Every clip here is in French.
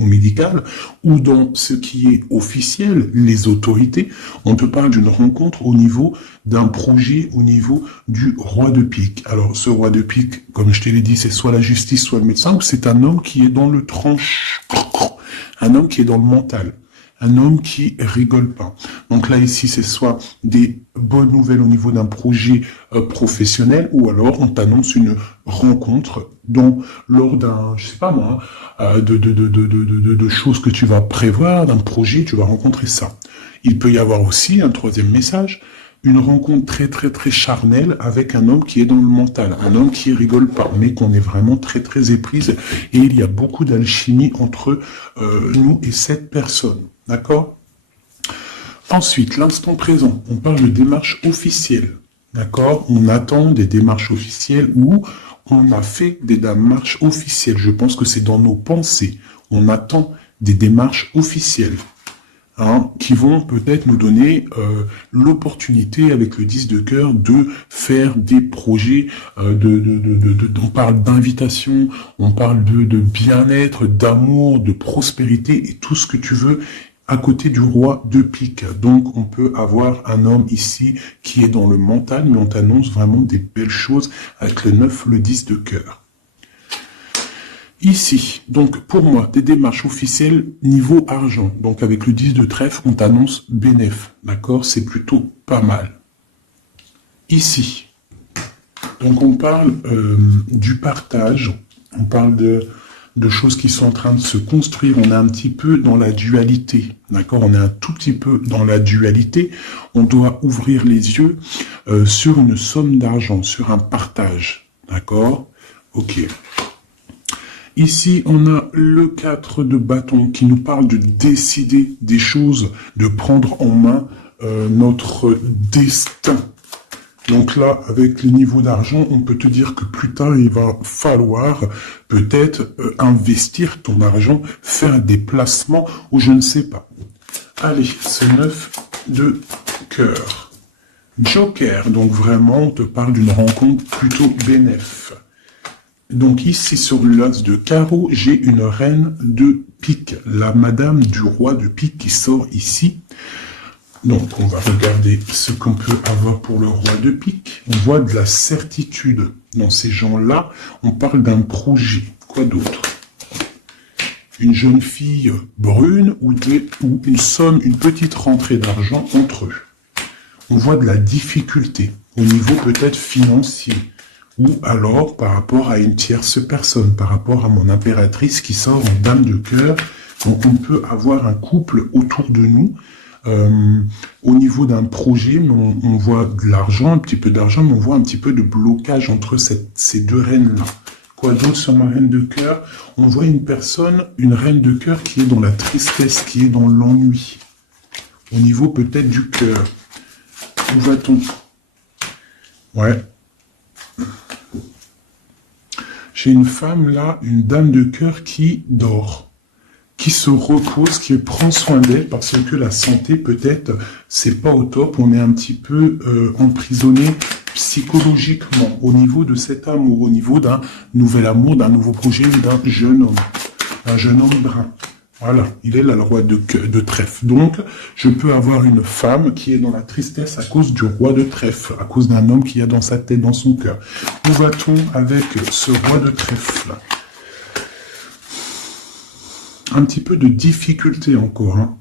ou médical, ou dans ce qui est officiel, les autorités, on te parle d'une rencontre au niveau d'un projet, au niveau du roi de pique. Alors, ce roi de pique, comme je te l'ai dit, c'est soit la justice, soit le médecin, ou c'est un homme qui est dans le tranche, un homme qui est dans le mental. Un homme qui rigole pas. Donc là, ici, c'est soit des bonnes nouvelles au niveau d'un projet professionnel, ou alors on t'annonce une rencontre dont, lors d'un, je sais pas moi, de choses que tu vas prévoir, d'un projet, tu vas rencontrer ça. Il peut y avoir aussi un troisième message, une rencontre très très très charnelle avec un homme qui est dans le mental, un homme qui rigole pas, mais qu'on est vraiment très très éprise, et il y a beaucoup d'alchimie entre nous et cette personne. D'accord? Ensuite, l'instant présent, on parle de démarches officielles. D'accord? On attend des démarches officielles ou on a fait des démarches officielles. Je pense que c'est dans nos pensées. On attend des démarches officielles. Hein, qui vont peut-être nous donner l'opportunité avec le 10 de cœur de faire des projets, on parle d'invitation, on parle de bien-être, d'amour, de prospérité et tout ce que tu veux à côté du roi de pique. Donc on peut avoir un homme ici qui est dans le mental, mais on t'annonce vraiment des belles choses avec le 9, le 10 de cœur. Ici, donc pour moi, des démarches officielles niveau argent. Donc avec le 10 de trèfle, on t'annonce bénéf. D'accord? C'est plutôt pas mal. Ici, donc on parle du partage, on parle de choses qui sont en train de se construire. On est un petit peu dans la dualité. D'accord? On est un tout petit peu dans la dualité. On doit ouvrir les yeux sur une somme d'argent, sur un partage. D'accord? Ok. Ici, on a le 4 de bâton qui nous parle de décider des choses, de prendre en main notre destin. Donc là, avec les niveaux d'argent, on peut te dire que plus tard, il va falloir peut-être investir ton argent, faire des placements ou je ne sais pas. Allez, ce 9 de cœur. Joker, donc vraiment, on te parle d'une rencontre plutôt bénéf. Donc ici, sur l'as de carreau, j'ai une reine de pique, la madame du roi de pique qui sort ici. Donc on va regarder ce qu'on peut avoir pour le roi de pique. On voit de la certitude dans ces gens-là. On parle d'un projet. Quoi d'autre? Une jeune fille brune ou une somme, une petite rentrée d'argent entre eux. On voit de la difficulté au niveau peut-être financier. Ou alors par rapport à une tierce personne, par rapport à mon impératrice qui sort en dame de cœur. Donc on peut avoir un couple autour de nous, au niveau d'un projet, mais on voit de l'argent, un petit peu d'argent, mais on voit un petit peu de blocage entre ces deux reines-là. Quoi d'autre sur ma reine de cœur? On voit une personne, une reine de cœur qui est dans la tristesse, qui est dans l'ennui. Au niveau peut-être du cœur. Où va-t-on? Ouais. J'ai une femme là, une dame de cœur qui dort, qui se repose, qui prend soin d'elle parce que la santé peut-être c'est pas au top. On est un petit peu emprisonné psychologiquement au niveau de cet amour, au niveau d'un nouvel amour, d'un nouveau projet ou d'un jeune homme, brun. Voilà, il est là le roi de trèfle. Donc, je peux avoir une femme qui est dans la tristesse à cause du roi de trèfle, à cause d'un homme qui a dans sa tête, dans son cœur. Où va-t-on avec ce roi de trèfle? Un petit peu de difficulté encore, hein.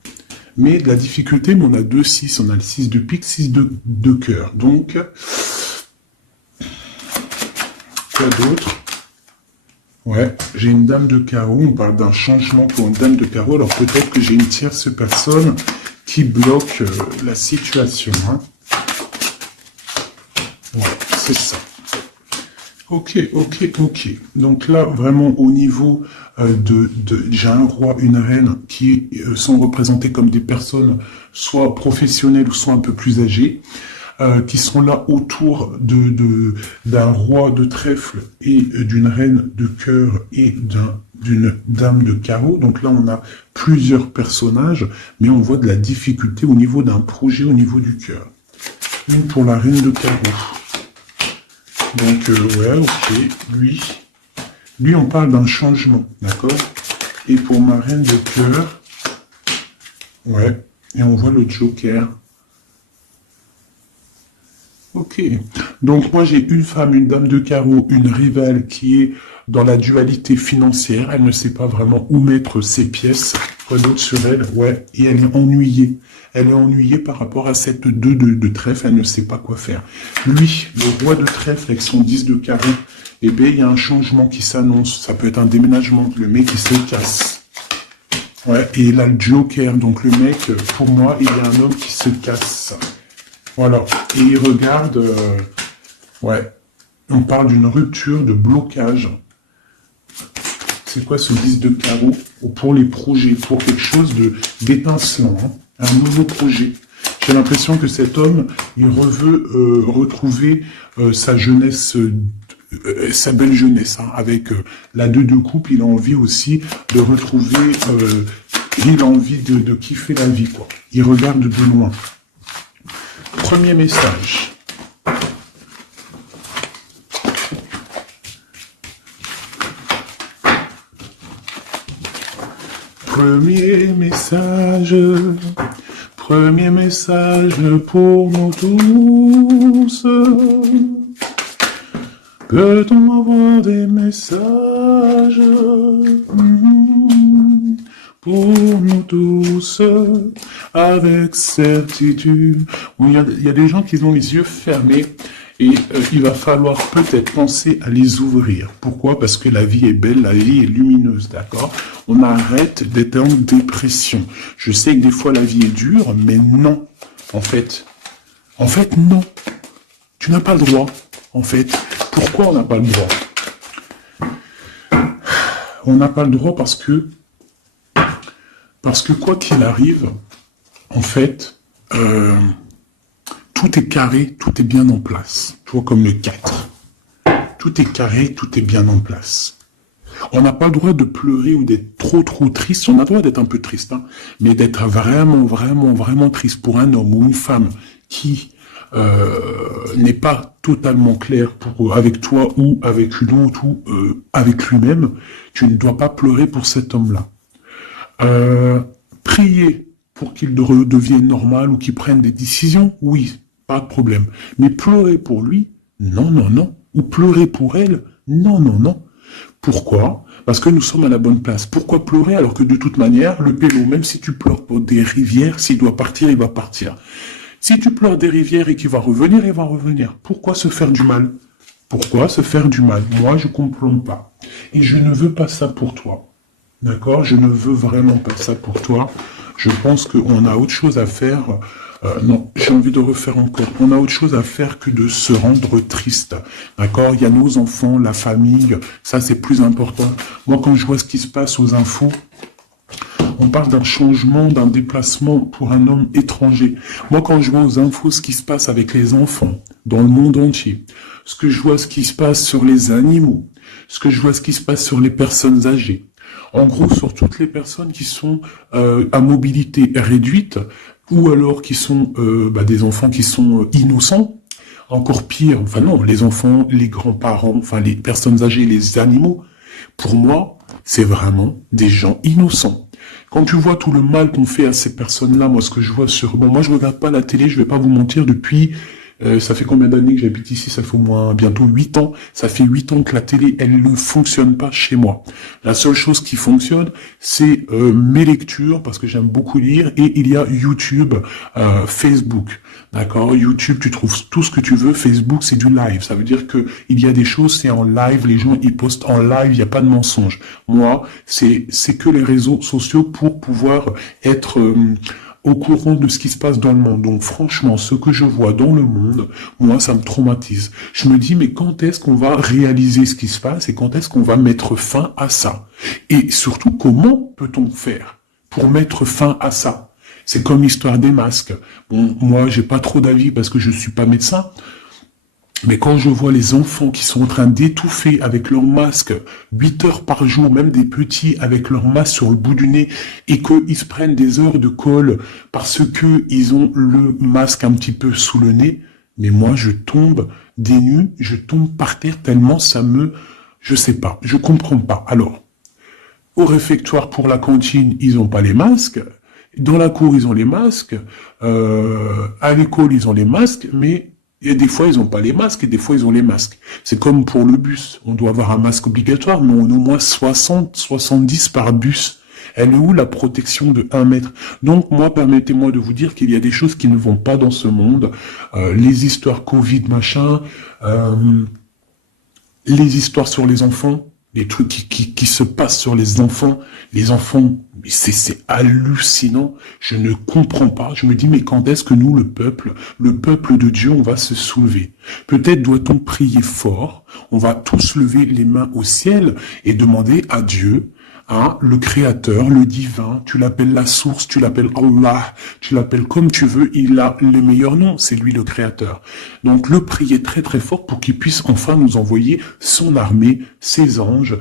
Mais de la difficulté, mais on a 2-6, on a le 6 de pique, 6 de cœur. Donc, quoi d'autre? Ouais, j'ai une dame de carreau, on parle d'un changement pour une dame de carreau, alors peut-être que j'ai une tierce personne qui bloque la situation. Hein. Ouais, c'est ça. Ok. Donc là, vraiment au niveau j'ai un roi, une reine qui sont représentés comme des personnes soit professionnelles ou soit un peu plus âgées. Qui sont là autour d'un roi de trèfle et d'une reine de cœur et d'une dame de carreau. Donc là, on a plusieurs personnages, mais on voit de la difficulté au niveau d'un projet, au niveau du cœur. Une pour la reine de carreau. Donc, ouais, ok, lui, on parle d'un changement, d'accord? Et pour ma reine de cœur, ouais, et on voit le Joker. Ok. Donc moi j'ai une femme, une dame de carreau, une rivale qui est dans la dualité financière. Elle ne sait pas vraiment où mettre ses pièces. Quoi d'autre sur elle? Ouais. Et elle est ennuyée. Elle est ennuyée par rapport à cette 2 de trèfle. Elle ne sait pas quoi faire. Lui, le roi de trèfle avec son 10 de carreau, eh bien il y a un changement qui s'annonce. Ça peut être un déménagement. Le mec il se casse. Ouais. Et il a le Joker. Donc le mec, pour moi, il y a un homme qui se casse. Voilà, et il regarde, ouais, on parle d'une rupture, de blocage. C'est quoi ce 10 de carreau? Pour les projets, pour quelque chose d'étincelant, hein, un nouveau projet. J'ai l'impression que cet homme, il veut retrouver sa jeunesse, sa belle jeunesse, hein, avec la 2 de coupe, il a envie aussi de retrouver, il a envie de kiffer la vie, quoi. Il regarde de loin. Premier message. Premier message. Premier message pour nous tous. Peut-on avoir des messages pour nous tous, avec certitude? Il y a des gens qui ont les yeux fermés et il va falloir peut-être penser à les ouvrir. Pourquoi? Parce que la vie est belle, la vie est lumineuse, d'accord? On arrête d'être en dépression. Je sais que des fois la vie est dure, mais non. En fait, non. Tu n'as pas le droit, en fait. Pourquoi on n'a pas le droit? On n'a pas le droit parce que quoi qu'il arrive, en fait, tout est carré, tout est bien en place. Tu vois, comme le 4. Tout est carré, tout est bien en place. On n'a pas le droit de pleurer ou d'être trop triste. On a le droit d'être un peu triste, hein, mais d'être vraiment triste pour un homme ou une femme qui n'est pas totalement clair avec toi ou avec une autre ou avec lui-même. Tu ne dois pas pleurer pour cet homme-là. Prier pour qu'il redevienne normal ou qu'il prenne des décisions, oui, pas de problème. Mais pleurer pour lui, non. Ou pleurer pour elle, non. Pourquoi? Parce que nous sommes à la bonne place. Pourquoi pleurer alors que de toute manière, le pélo, même si tu pleures pour des rivières, s'il doit partir, il va partir. Si tu pleures des rivières et qu'il va revenir, il va revenir. Pourquoi se faire du mal? Pourquoi se faire du mal? Moi, je comprends pas. Et je ne veux pas ça pour toi. D'accord? Je ne veux vraiment pas ça pour toi. Je pense qu'on a autre chose à faire. Non, j'ai envie de refaire encore. On a autre chose à faire que de se rendre triste. D'accord? Il y a nos enfants, la famille. Ça, c'est plus important. Moi, quand je vois ce qui se passe aux infos, on parle d'un changement, d'un déplacement pour un homme étranger. Moi, quand je vois aux infos ce qui se passe avec les enfants dans le monde entier, ce que je vois ce qui se passe sur les animaux, ce que je vois ce qui se passe sur les personnes âgées, en gros sur toutes les personnes qui sont à mobilité réduite ou alors qui sont des enfants qui sont innocents, encore pire, enfin non, les enfants, les grands-parents, enfin les personnes âgées, les animaux, pour moi, c'est vraiment des gens innocents. Quand tu vois tout le mal qu'on fait à ces personnes-là, moi ce que je vois sur... Bon, moi je regarde pas la télé, je vais pas vous mentir, depuis... ça fait combien d'années que j'habite ici? Ça fait au moins bientôt 8 ans. Ça fait 8 ans que la télé, elle ne fonctionne pas chez moi. La seule chose qui fonctionne, c'est mes lectures, parce que j'aime beaucoup lire, et il y a YouTube, Facebook. D'accord? YouTube, tu trouves tout ce que tu veux. Facebook, c'est du live. Ça veut dire que il y a des choses, c'est en live. Les gens, ils postent en live. Il n'y a pas de mensonge. Moi, c'est que les réseaux sociaux pour pouvoir être... au courant de ce qui se passe dans le monde. Donc franchement, ce que je vois dans le monde, moi, ça me traumatise. Je me dis, mais quand est-ce qu'on va réaliser ce qui se passe et quand est-ce qu'on va mettre fin à ça? Et surtout, comment peut-on faire pour mettre fin à ça? C'est comme l'histoire des masques. Bon, moi, j'ai pas trop d'avis parce que je suis pas médecin. Mais quand je vois les enfants qui sont en train d'étouffer avec leur masque 8 heures par jour, même des petits avec leur masque sur le bout du nez, et qu'ils se prennent des heures de colle parce que ils ont le masque un petit peu sous le nez, mais moi je tombe des nues, je tombe par terre tellement ça me... Je sais pas, je comprends pas. Alors, Au réfectoire pour la cantine, ils n'ont pas les masques. Dans la cour, ils ont les masques. À l'école, ils ont les masques. Mais et des fois, ils n'ont pas les masques et des fois, ils ont les masques. C'est comme pour le bus. On doit avoir un masque obligatoire, mais on a au moins 60, 70 par bus. Elle est où la protection de 1 mètre? Donc, moi, permettez-moi de vous dire qu'il y a des choses qui ne vont pas dans ce monde. Les histoires Covid, machin, les histoires sur les enfants, les trucs qui se passent sur les enfants, c'est hallucinant. Je ne comprends pas. Je me dis, mais quand est-ce que nous, le peuple de Dieu, on va se soulever? Peut-être doit-on prier fort. On va tous lever les mains au ciel et demander à Dieu, hein, le créateur, le divin, tu l'appelles la source, tu l'appelles Allah, tu l'appelles comme tu veux, il a les meilleurs noms, c'est lui le créateur. Donc le prier très très fort pour qu'il puisse enfin nous envoyer son armée, ses anges,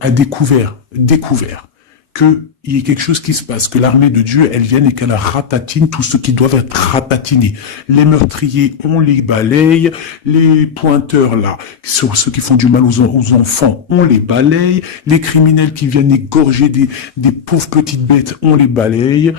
à découvert, qu'il y ait quelque chose qui se passe, que l'armée de Dieu, elle vienne et qu'elle ratatine tout ce qui doit être ratatinés. Les meurtriers, on les balaye, les pointeurs là, sur ceux qui font du mal aux enfants, on les balaye, les criminels qui viennent égorger des pauvres petites bêtes, on les balaye,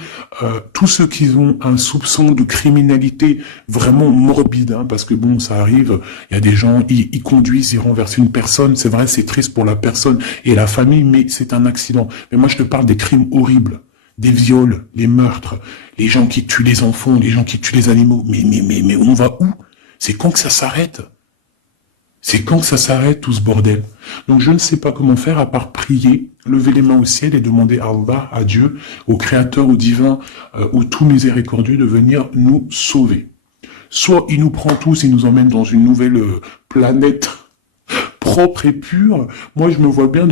tous ceux qui ont un soupçon de criminalité vraiment morbide, hein, parce que bon, ça arrive, il y a des gens, ils conduisent, ils renversent une personne, c'est vrai, c'est triste pour la personne et la famille, mais c'est un accident. Mais moi, je te parle des crimes horribles, des viols, les meurtres, les gens qui tuent les enfants, les gens qui tuent les animaux. Mais on va où? C'est quand que ça s'arrête? C'est quand que ça s'arrête tout ce bordel? Donc je ne sais pas comment faire à part prier, lever les mains au ciel et demander à Allah, à Dieu, au Créateur, au Divin, au tout miséricordieux de venir nous sauver. Soit il nous prend tous et nous emmène dans une nouvelle planète propre et pure. Moi, je me vois bien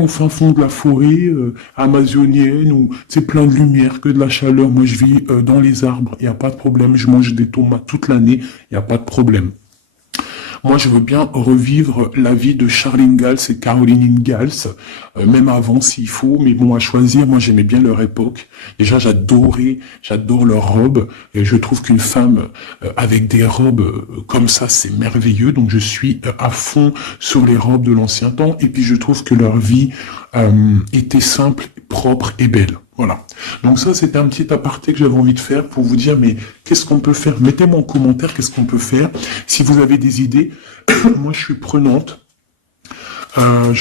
au fin fond de la forêt amazonienne où c'est plein de lumière, que de la chaleur. Moi, je vis dans les arbres, il n'y a pas de problème. Je mange des tomates toute l'année, il n'y a pas de problème. Moi, je veux bien revivre la vie de Charlene Gals et Caroline Ingalls, même avant s'il faut, mais bon, à choisir, moi, j'aimais bien leur époque. Déjà, j'adore leurs robes, et je trouve qu'une femme avec des robes comme ça, c'est merveilleux, donc je suis à fond sur les robes de l'ancien temps, et puis je trouve que leur vie était simple, propre et belle. Voilà. Donc ça, c'était un petit aparté que j'avais envie de faire pour vous dire, mais qu'est-ce qu'on peut faire? Mettez-moi en commentaire qu'est-ce qu'on peut faire. Si vous avez des idées, moi je suis prenante. On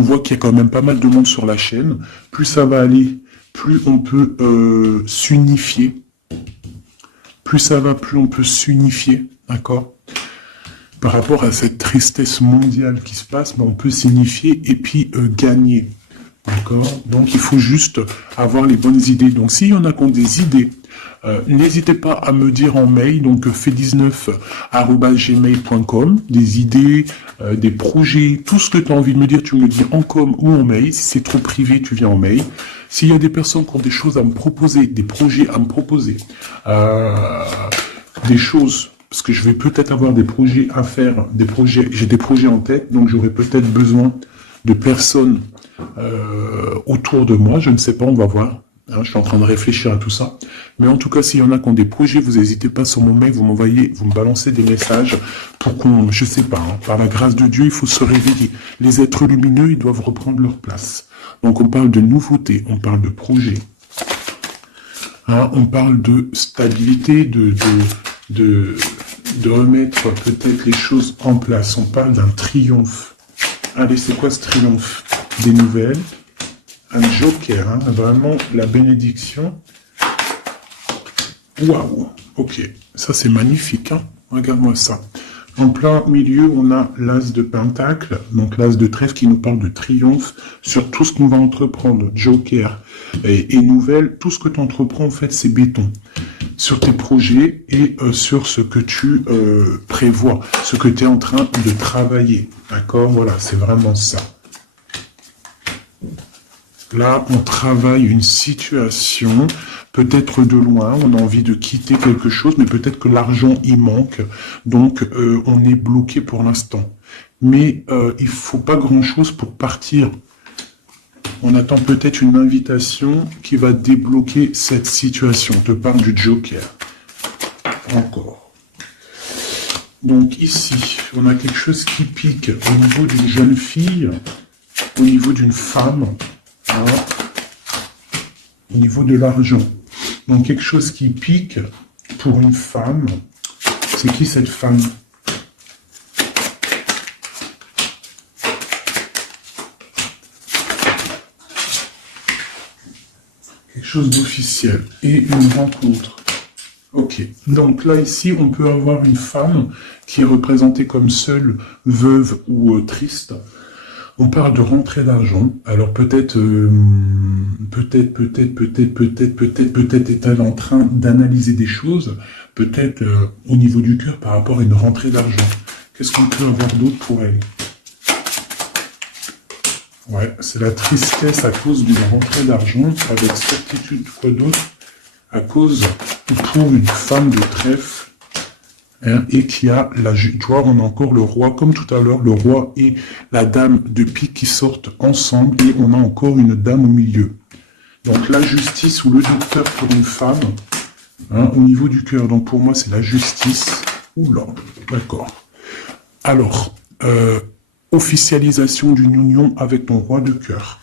voit qu'il y a quand même pas mal de monde sur la chaîne. Plus ça va aller, plus on peut s'unifier. Plus ça va, plus on peut s'unifier. D'accord? Par rapport à cette tristesse mondiale qui se passe, on peut s'unifier et puis gagner. D'accord? Donc, il faut juste avoir les bonnes idées. Donc, s'il y en a qui ont des idées, n'hésitez pas à me dire en mail, donc fait19@gmail.com, des idées, des projets, tout ce que tu as envie de me dire, tu me le dis en com ou en mail. Si c'est trop privé, tu viens en mail. S'il y a des personnes qui ont des choses à me proposer, des projets à me proposer, des choses, parce que je vais peut-être avoir des projets à faire, j'ai des projets en tête, donc j'aurai peut-être besoin de personnes autour de moi, je ne sais pas, on va voir. Hein, je suis en train de réfléchir à tout ça. Mais en tout cas, s'il y en a qui ont des projets, vous n'hésitez pas sur mon mail, vous me balancez des messages pour qu'on, je sais pas, hein, par la grâce de Dieu, il faut se réveiller. Les êtres lumineux, ils doivent reprendre leur place. Donc on parle de nouveautés, on parle de projets. Hein, on parle de stabilité, de remettre peut-être les choses en place. On parle d'un triomphe. Allez, c'est quoi ce triomphe? Des nouvelles, un joker, hein, vraiment la bénédiction. Waouh, ok, ça c'est magnifique, hein. Regarde-moi ça. En plein milieu, on a l'as de pentacle, donc l'as de trèfle qui nous parle de triomphe sur tout ce qu'on va entreprendre. Joker et nouvelle, tout ce que tu entreprends, en fait, c'est béton. Sur tes projets et sur ce que tu prévois, ce que tu es en train de travailler. D'accord? Voilà, c'est vraiment ça. Là, on travaille une situation, peut-être de loin, on a envie de quitter quelque chose, mais peut-être que l'argent y manque, donc on est bloqué pour l'instant. Mais il faut pas grand-chose pour partir. On attend peut-être une invitation qui va débloquer cette situation. On te parle du Joker. Encore. Donc ici, on a quelque chose qui pique au niveau d'une jeune fille. au niveau d'une femme, hein, au niveau de l'argent. Donc quelque chose qui pique pour une femme. C'est qui cette femme? Quelque chose d'officiel et une rencontre. Ok, donc là ici on peut avoir une femme qui est représentée comme seule, veuve ou triste. On parle de rentrée d'argent. Alors peut-être est-elle en train d'analyser des choses, peut-être au niveau du cœur par rapport à une rentrée d'argent. Qu'est-ce qu'on peut avoir d'autre pour elle? Ouais, c'est la tristesse à cause d'une rentrée d'argent, avec certitude, quoi d'autre? À cause, pour une femme de trèfle, hein, et qui a la... Tu vois, on a encore le roi, comme tout à l'heure, le roi et la dame de pique qui sortent ensemble, et on a encore une dame au milieu. Donc la justice ou le docteur pour une femme, hein, au niveau du cœur. Donc pour moi, c'est la justice. Oula, d'accord. Alors, officialisation d'une union avec ton roi de cœur.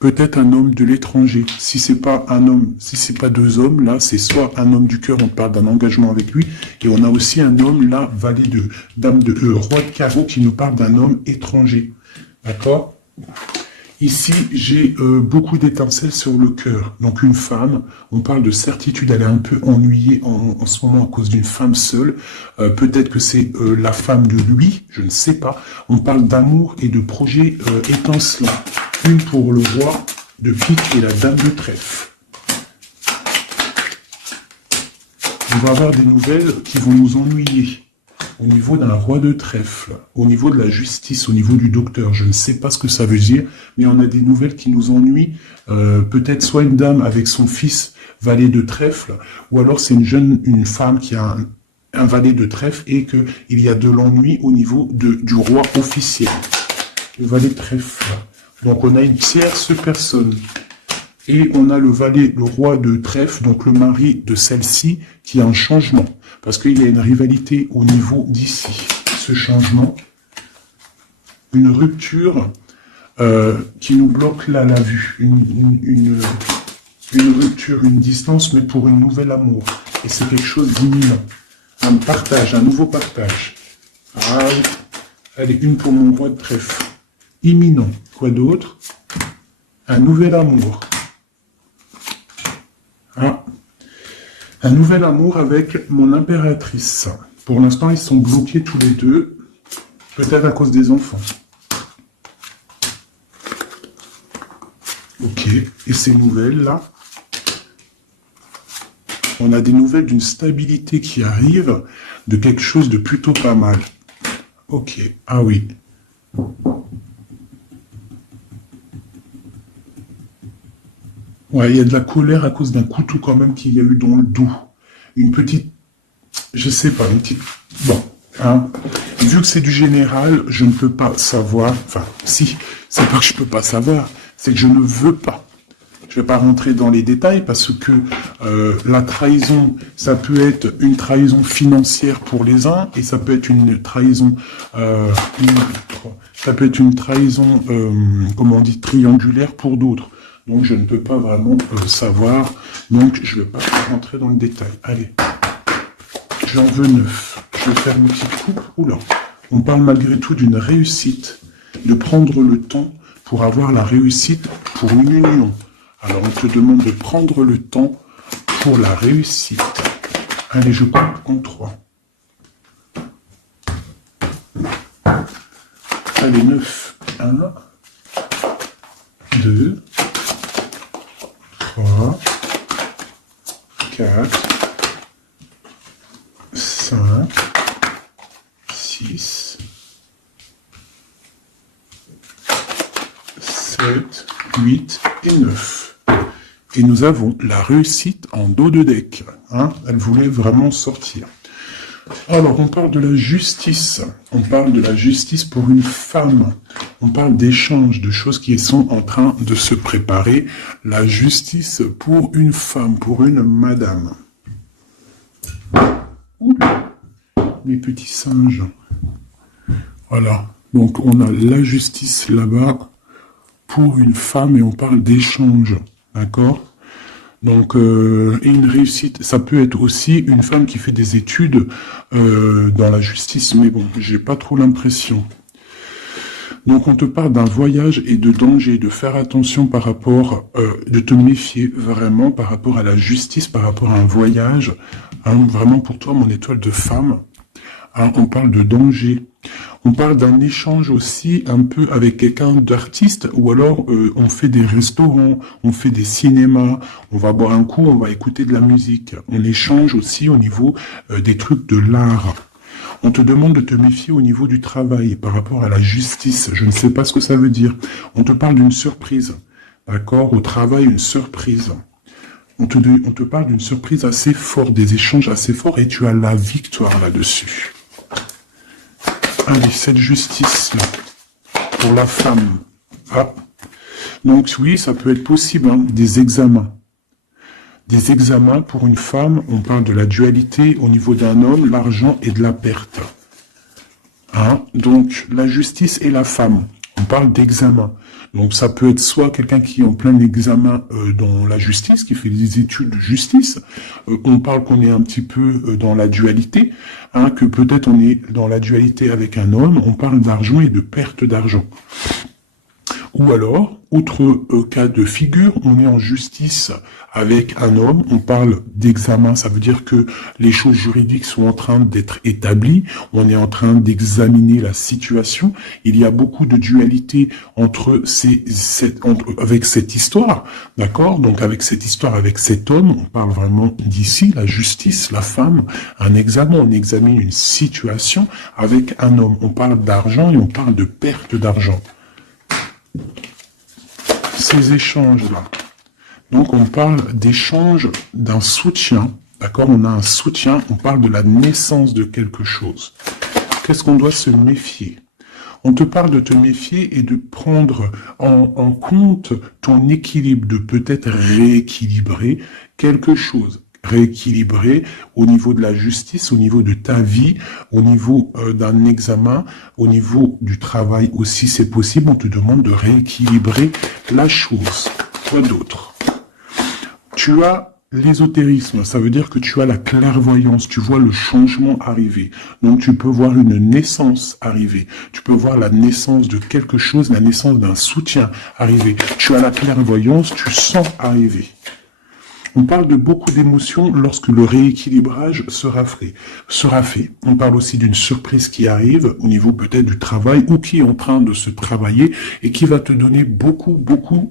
Peut-être un homme de l'étranger. Si c'est pas un homme, si c'est pas deux hommes, là, c'est soit un homme du cœur, on parle d'un engagement avec lui, et on a aussi un homme, là, valet de dame de roi de carreau, qui nous parle d'un homme étranger. D'accord? Ici, j'ai beaucoup d'étincelles sur le cœur. Donc une femme, on parle de certitude, elle est un peu ennuyée en ce moment à cause d'une femme seule. Peut-être que c'est la femme de lui, je ne sais pas. On parle d'amour et de projets étincelants. Une pour le roi de pique et la dame de trèfle. On va avoir des nouvelles qui vont nous ennuyer. Au niveau d'un roi de trèfle, au niveau de la justice, au niveau du docteur, je ne sais pas ce que ça veut dire, mais on a des nouvelles qui nous ennuient. Peut-être soit une dame avec son fils valet de trèfle, ou alors c'est une femme qui a un valet de trèfle et qu'il y a de l'ennui au niveau du roi officiel. Le valet de trèfle. Donc on a une tierce personne. Et on a le valet, le roi de trèfle, donc le mari de celle-ci, qui a un changement. Parce qu'il y a une rivalité au niveau d'ici. Ce changement, une rupture qui nous bloque là la vue. Une rupture, une distance, mais pour un nouvel amour. Et c'est quelque chose d'imminent. Un partage, un nouveau partage. Allez, une pour mon roi de trèfle. Imminent. Quoi d'autre? Un nouvel amour. Un nouvel amour avec mon impératrice. Pour l'instant, ils sont bloqués tous les deux. Peut-être à cause des enfants. Ok. Et ces nouvelles-là, on a des nouvelles d'une stabilité qui arrive, de quelque chose de plutôt pas mal. Ok. Ah oui. Ouais, il y a de la colère à cause d'un couteau quand même qu'il y a eu dans le dos. Une petite... Je sais pas, une petite... Bon, hein. Vu que c'est du général, je ne peux pas savoir... Enfin, si, c'est pas que je peux pas savoir, c'est que je ne veux pas. Je ne vais pas rentrer dans les détails parce que la trahison, ça peut être une trahison financière pour les uns et ça peut être une trahison... ça peut être une trahison, comment on dit, triangulaire pour d'autres. Donc, je ne peux pas vraiment savoir. Donc, je ne vais pas rentrer dans le détail. Allez. J'en veux 9. Je vais faire une petite coupe. Oula. On parle malgré tout d'une réussite. De prendre le temps pour avoir la réussite pour une union. Alors, on te demande de prendre le temps pour la réussite. Allez, je compte en 3. Allez, 9. 1, 2, 3, 4, 5, 6, 7, 8 et 9. Et nous avons la réussite en dos de deck. Hein, elle voulait vraiment sortir. Alors, on parle de la justice. On parle de la justice pour une femme. On parle d'échanges, de choses qui sont en train de se préparer. La justice pour une femme, pour une madame. Oula, les petits singes. Voilà. Donc, on a la justice là-bas. pour une femme et on parle d'échange, d'accord? Donc, et une réussite, ça peut être aussi une femme qui fait des études dans la justice, mais bon, j'ai pas trop l'impression. Donc, on te parle d'un voyage et de danger, de faire attention par rapport, de te méfier vraiment par rapport à la justice, par rapport à un voyage, hein, vraiment pour toi, mon étoile de femme. Hein, on parle de danger. On parle d'un échange aussi un peu avec quelqu'un d'artiste, ou alors on fait des restaurants, on fait des cinémas, on va boire un coup, on va écouter de la musique. On échange aussi au niveau des trucs de l'art. On te demande de te méfier au niveau du travail par rapport à la justice. Je ne sais pas ce que ça veut dire. On te parle d'une surprise. D'accord? Au travail, une surprise. On te parle d'une surprise assez forte, des échanges assez forts, et tu as la victoire là-dessus. Allez, cette justice-là, pour la femme. Ah. Donc oui, ça peut être possible, hein, des examens. Des examens pour une femme, on parle de la dualité au niveau d'un homme, l'argent et de la perte. Hein? Donc la justice et la femme, on parle d'examen. Donc ça peut être soit quelqu'un qui est en plein examen dans la justice, qui fait des études de justice. On parle qu'on est un petit peu dans la dualité, hein, que peut-être on est dans la dualité avec un homme, on parle d'argent et de perte d'argent. Ou alors, autre cas de figure, on est en justice avec un homme, on parle d'examen, ça veut dire que les choses juridiques sont en train d'être établies, on est en train d'examiner la situation, il y a beaucoup de dualité entre avec cette histoire, d'accord? Donc avec cette histoire, avec cet homme, on parle vraiment d'ici, la justice, la femme, un examen, on examine une situation avec un homme, on parle d'argent et on parle de perte d'argent. Ces échanges-là. Donc, on parle d'échange d'un soutien. D'accord? On a un soutien, on parle de la naissance de quelque chose. Qu'est-ce qu'on doit se méfier? On te parle de te méfier et de prendre en compte ton équilibre, de peut-être rééquilibrer quelque chose. Rééquilibrer au niveau de la justice, au niveau de ta vie, au niveau d'un examen, au niveau du travail aussi, c'est possible. On te demande de rééquilibrer la chose. Quoi d'autre? Tu as l'ésotérisme, ça veut dire que tu as la clairvoyance, tu vois le changement arriver. Donc tu peux voir une naissance arriver, tu peux voir la naissance de quelque chose, la naissance d'un soutien arriver. Tu as la clairvoyance, tu sens arriver. On parle de beaucoup d'émotions lorsque le rééquilibrage sera fait. On parle aussi d'une surprise qui arrive au niveau peut-être du travail ou qui est en train de se travailler et qui va te donner beaucoup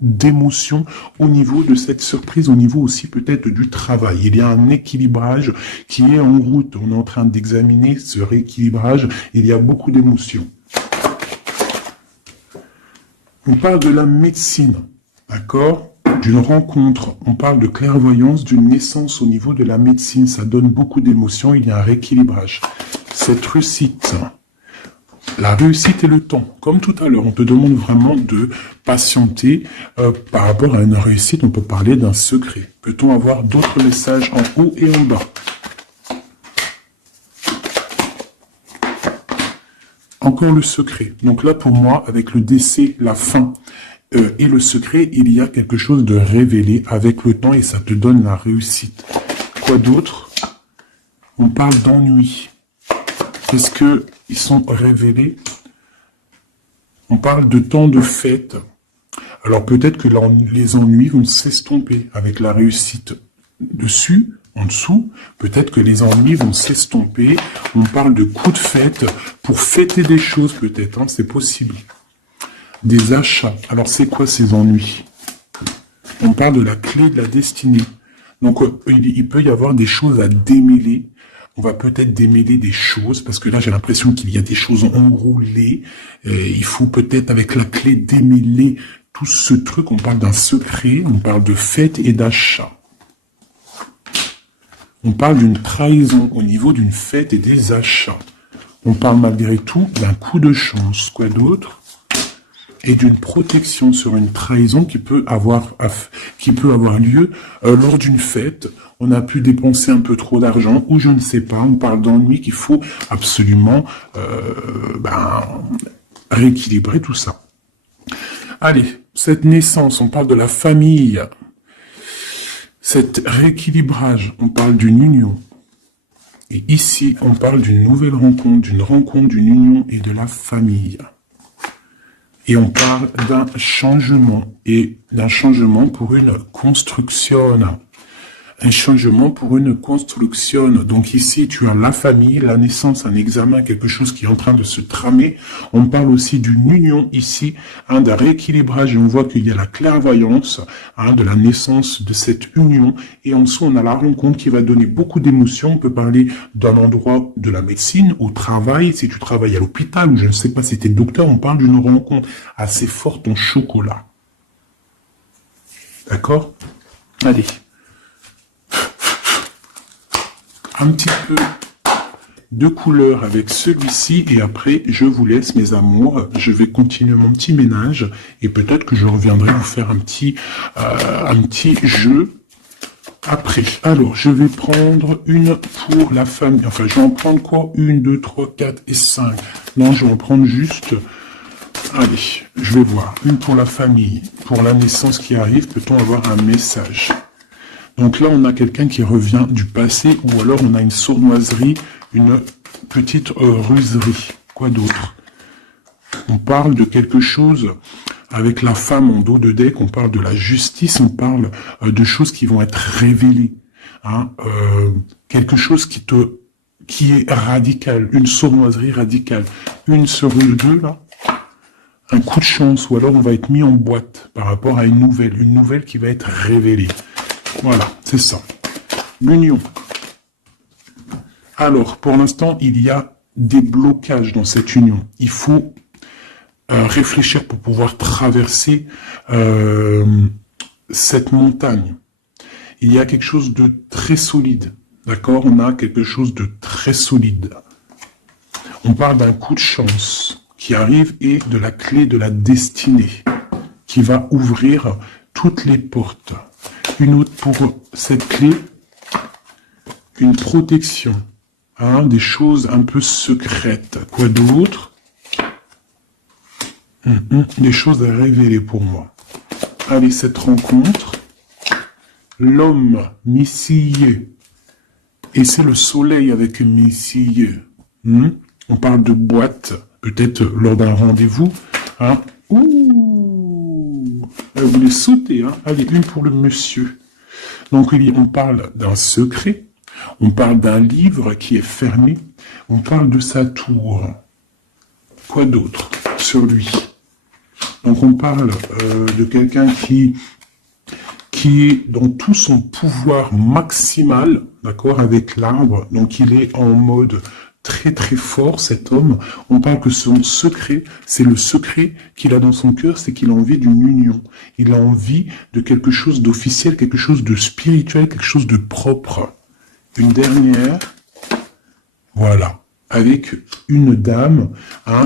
d'émotions au niveau de cette surprise, au niveau aussi peut-être du travail. Il y a un équilibrage qui est en route. On est en train d'examiner ce rééquilibrage. Il y a beaucoup d'émotions. On parle de la médecine, d'accord ? D'une rencontre, on parle de clairvoyance, d'une naissance au niveau de la médecine, ça donne beaucoup d'émotions, il y a un rééquilibrage. Cette réussite, la réussite et le temps, comme tout à l'heure, on te demande vraiment de patienter par rapport à une réussite, on peut parler d'un secret. Peut-on avoir d'autres messages en haut et en bas? Encore le secret. Donc là, pour moi, avec le décès, la fin et le secret, il y a quelque chose de révélé avec le temps et ça te donne la réussite. Quoi d'autre? On parle d'ennui. Est-ce qu'ils sont révélés? On parle de temps de fête. Alors peut-être que les ennuis vont s'estomper avec la réussite dessus. En dessous, peut-être que les ennuis vont s'estomper. On parle de coups de fête pour fêter des choses peut-être, hein, c'est possible. Des achats. Alors c'est quoi ces ennuis? On parle de la clé de la destinée. Donc il peut y avoir des choses à démêler. On va peut-être démêler des choses, parce que là j'ai l'impression qu'il y a des choses enroulées. Il faut peut-être avec la clé démêler tout ce truc. On parle d'un secret, on parle de fête et d'achat. On parle d'une trahison au niveau d'une fête et des achats. On parle malgré tout d'un coup de chance. Quoi d'autre? Et d'une protection sur une trahison qui peut avoir lieu lors d'une fête. On a pu dépenser un peu trop d'argent ou je ne sais pas. On parle d'ennui qu'il faut absolument rééquilibrer tout ça. Allez. cette naissance, on parle de la famille. Cet rééquilibrage, on parle d'une union. Et ici, on parle d'une nouvelle rencontre, d'une union et de la famille. Et on parle d'un changement, et d'un changement pour une construction. Un changement pour une construction. Donc ici, tu as la famille, la naissance, un examen, quelque chose qui est en train de se tramer. On parle aussi d'une union ici, d'un rééquilibrage, et on voit qu'il y a la clairvoyance de la naissance de cette union. Et en dessous, on a la rencontre qui va donner beaucoup d'émotions. On peut parler d'un endroit de la médecine, au travail, si tu travailles à l'hôpital, ou je ne sais pas si tu es docteur, on parle d'une rencontre assez forte en chocolat. D'accord? Allez. Un petit peu de couleur avec celui-ci et après je vous laisse mes amours, je vais continuer mon petit ménage et peut-être que je reviendrai vous faire un petit jeu après. Alors je vais prendre une pour la famille, enfin je vais en prendre quoi? 1, 2, 3, 4 et 5. Non, je vais en prendre juste, allez, je vais voir, une pour la famille, pour la naissance qui arrive, peut-on avoir un message? Donc là, on a quelqu'un qui revient du passé, ou alors on a une sournoiserie, une petite ruserie. Quoi d'autre? On parle de quelque chose avec la femme en dos de deck, on parle de la justice, on parle de choses qui vont être révélées. Quelque chose qui est radical, une sournoiserie radicale. Une sur deux, là, un coup de chance, ou alors on va être mis en boîte par rapport à une nouvelle qui va être révélée. Voilà, c'est ça. L'union. Alors, pour l'instant, il y a des blocages dans cette union. Il faut réfléchir pour pouvoir traverser cette montagne. Il y a quelque chose de très solide. D'accord? On a quelque chose de très solide. On parle d'un coup de chance qui arrive et de la clé de la destinée qui va ouvrir toutes les portes. Une autre pour cette clé, une protection, des choses un peu secrètes. Quoi d'autre? Des choses à révéler pour moi. Allez, cette rencontre, l'homme missillé, et c'est le soleil avec missillé. On parle de boîte, peut-être lors d'un rendez-vous. Vous voulez sauter, Allez, une pour le monsieur. Donc, on parle d'un secret, on parle d'un livre qui est fermé, on parle de sa tour. Quoi d'autre sur lui? Donc, on parle de quelqu'un qui est dans tout son pouvoir maximal, d'accord, avec l'arbre. Donc, il est en mode très très fort, cet homme. On parle que son secret, c'est le secret qu'il a dans son cœur, c'est qu'il a envie d'une union. Il a envie de quelque chose d'officiel, quelque chose de spirituel, quelque chose de propre. Une dernière, voilà, avec une dame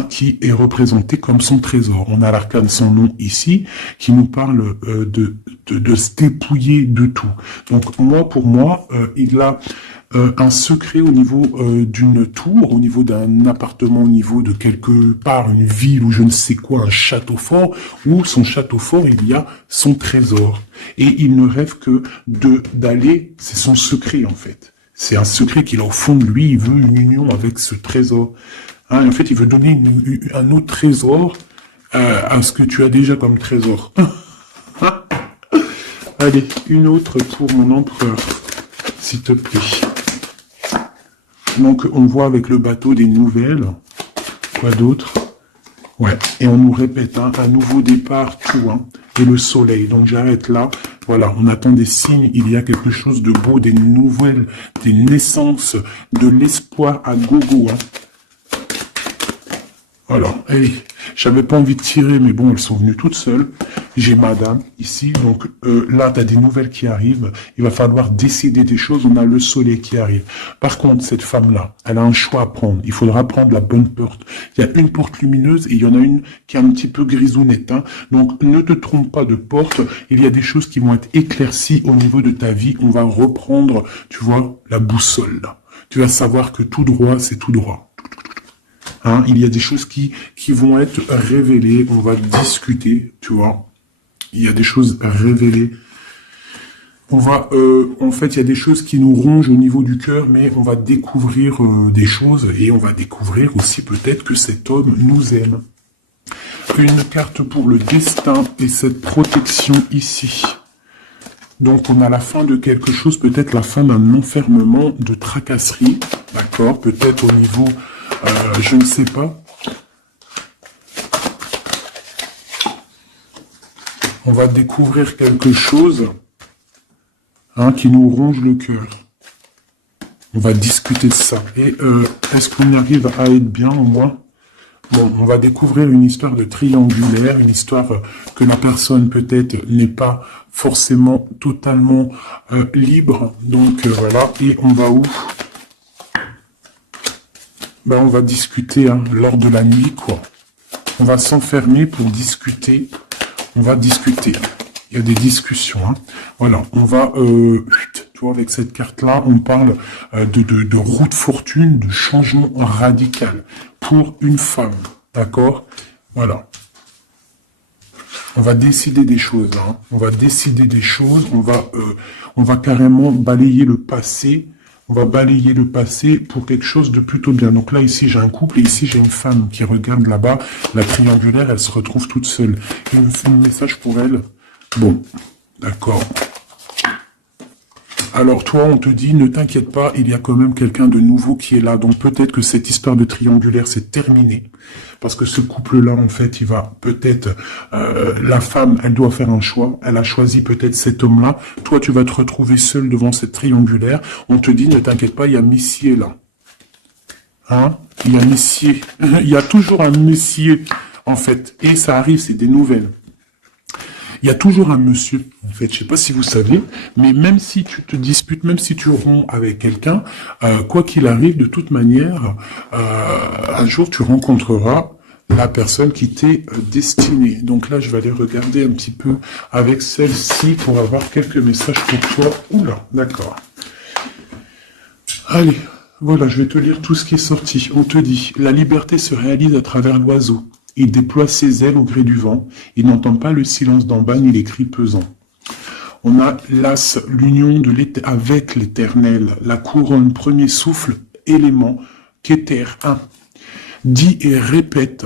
qui est représentée comme son trésor. On a l'arcane, son nom ici, qui nous parle de se dépouiller de tout. Donc pour moi, il a un secret au niveau d'une tour, au niveau d'un appartement, au niveau de quelque part, une ville ou je ne sais quoi, un château fort, où son château fort, il y a son trésor. Et il ne rêve que d'aller, c'est son secret en fait. C'est un secret qu'il a au fond de lui, il veut une union avec ce trésor. En fait, il veut donner un autre trésor à ce que tu as déjà comme trésor. Allez, une autre pour mon empereur, s'il te plaît. Donc, on voit avec le bateau des nouvelles. Quoi d'autre? Ouais, et on nous répète un nouveau départ, tout, et le soleil. Donc, j'arrête là. Voilà, on attend des signes, il y a quelque chose de beau, des nouvelles, des naissances, de l'espoir à gogo. Voilà, et j'avais pas envie de tirer, mais bon, elles sont venues toutes seules. J'ai madame ici, donc là, tu as des nouvelles qui arrivent. Il va falloir décider des choses, on a le soleil qui arrive. Par contre, cette femme-là, elle a un choix à prendre. Il faudra prendre la bonne porte. Il y a une porte lumineuse et il y en a une qui est un petit peu grisounette. Donc, ne te trompe pas de porte. Il y a des choses qui vont être éclaircies au niveau de ta vie. On va reprendre, tu vois, la boussole. Là. Tu vas savoir que tout droit, c'est tout droit. Il y a des choses qui vont être révélées, on va discuter, tu vois. Il y a des choses révélées. On va, en fait, il y a des choses qui nous rongent au niveau du cœur, mais on va découvrir des choses et on va découvrir aussi peut-être que cet homme nous aime. Une carte pour le destin et cette protection ici. Donc on a la fin de quelque chose, peut-être la fin d'un enfermement, de tracasserie, d'accord, peut-être au niveau, je ne sais pas. On va découvrir quelque chose qui nous ronge le cœur. On va discuter de ça. Et est-ce qu'on arrive à être bien au moins? Bon, on va découvrir une histoire de triangulaire, une histoire que la personne peut-être n'est pas forcément totalement libre. Donc voilà, et on va où? Ben, on va discuter lors de la nuit, quoi. On va s'enfermer pour discuter. On va discuter. Il y a des discussions. Voilà, on va... tu vois, avec cette carte-là, on parle de roue de fortune, de changement radical pour une femme. D'accord? Voilà. On va décider des choses. On va décider des choses. On va carrément balayer le passé. On va balayer le passé pour quelque chose de plutôt bien. Donc là, ici, j'ai un couple et ici, j'ai une femme qui regarde là-bas. La triangulaire, elle se retrouve toute seule. Et on fait un message pour elle. Bon, d'accord. Alors toi, on te dit, ne t'inquiète pas, il y a quand même quelqu'un de nouveau qui est là. Donc peut-être que cette histoire de triangulaire, c'est terminé. Parce que ce couple-là, en fait, il va peut-être... la femme, elle doit faire un choix. Elle a choisi peut-être cet homme-là. Toi, tu vas te retrouver seul devant cette triangulaire. On te dit, ne t'inquiète pas, il y a Messier là. Il y a Messier. Il y a toujours un Messier, en fait. Et ça arrive, c'est des nouvelles. Il y a toujours un monsieur, en fait, je sais pas si vous savez, mais même si tu te disputes, même si tu romps avec quelqu'un, quoi qu'il arrive, de toute manière, un jour tu rencontreras la personne qui t'est destinée. Donc là, je vais aller regarder un petit peu avec celle-ci pour avoir quelques messages pour toi. Oula, d'accord. Allez, voilà, je vais te lire tout ce qui est sorti. On te dit, la liberté se réalise à travers l'oiseau. Il déploie ses ailes au gré du vent. Il n'entend pas le silence d'en bas ni les cris pesants. On a l'as, l'union avec l'éternel, la couronne, premier souffle, élément, Kéter 1. Dis et répète.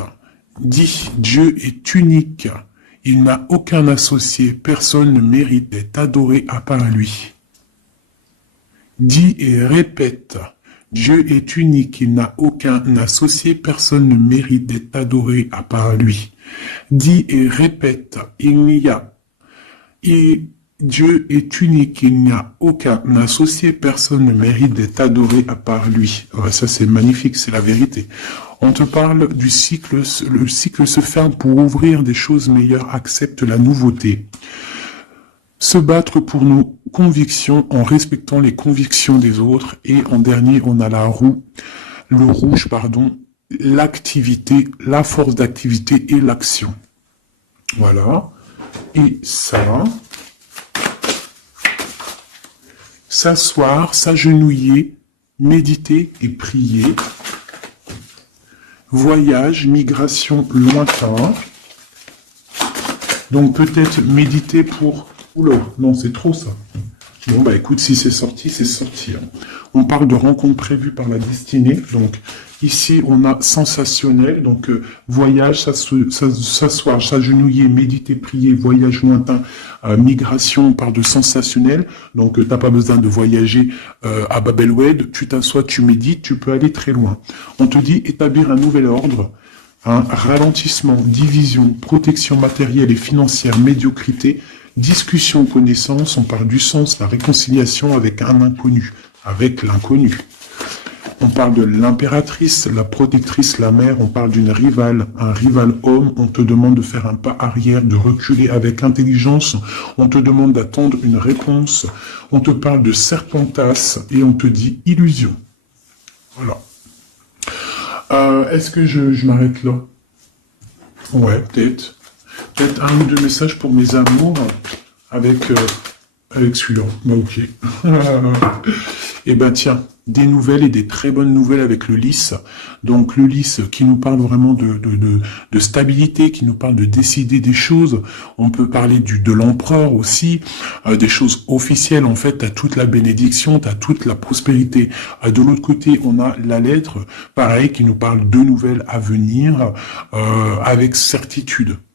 Dis, Dieu est unique. Il n'a aucun associé. Personne ne mérite d'être adoré à part lui. Dis et répète. Dieu est unique, il n'a aucun associé, personne ne mérite d'être adoré à part lui. Dis et répète, Dieu est unique, il n'y a aucun associé, personne ne mérite d'être adoré à part lui. Ouais, ça c'est magnifique, c'est la vérité. On te parle du cycle, le cycle se ferme pour ouvrir des choses meilleures, accepte la nouveauté. Se battre pour nos convictions en respectant les convictions des autres. Et en dernier, on a le rouge, l'activité, la force d'activité et l'action. Voilà. Et ça, s'asseoir, s'agenouiller, méditer et prier. Voyage, migration lointain. Donc peut-être méditer pour... Oula, non, c'est trop ça. Bon, bah écoute, si c'est sorti, c'est sorti. On parle de rencontres prévues par la destinée. Donc, ici, on a sensationnel. Donc, voyage, s'asseoir, s'agenouiller, méditer, prier, voyage lointain, migration, on parle de sensationnel. Donc, t'as pas besoin de voyager à Babelwed. Tu t'assois, tu médites, tu peux aller très loin. On te dit établir un nouvel ordre. Ralentissement, division, protection matérielle et financière, médiocrité, discussion, connaissance, on parle du sens, la réconciliation avec un inconnu, avec l'inconnu. On parle de l'impératrice, la protectrice, la mère, on parle d'une rivale, un rival homme, on te demande de faire un pas arrière, de reculer avec intelligence, on te demande d'attendre une réponse, on te parle de serpentas et on te dit illusion. Voilà. Est-ce que je m'arrête là? Ouais, peut-être. Peut-être un ou deux messages pour mes amours avec celui-là. Bah, ok. Eh ben tiens, des nouvelles et des très bonnes nouvelles avec le lys. Donc le lys qui nous parle vraiment de stabilité, qui nous parle de décider des choses. On peut parler de l'empereur aussi, des choses officielles en fait. T'as toute la bénédiction, t'as toute la prospérité. De l'autre côté, on a la lettre, pareil, qui nous parle de nouvelles à venir avec certitude.